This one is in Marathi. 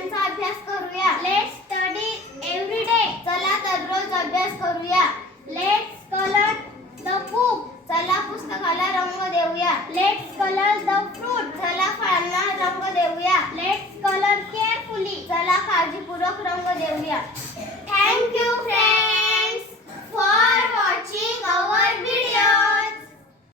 विषयांचा अभ्यास करूया. Let's study every day. चला दररोज अभ्यास करूया. Let's colour the book. चला पुस्तकाला रंग देऊया. Let's colour the fruit. चला फळांना रंग देऊया. Let's colour carefully. चला काळजीपूर्वक रंग देऊया. Thank you friends.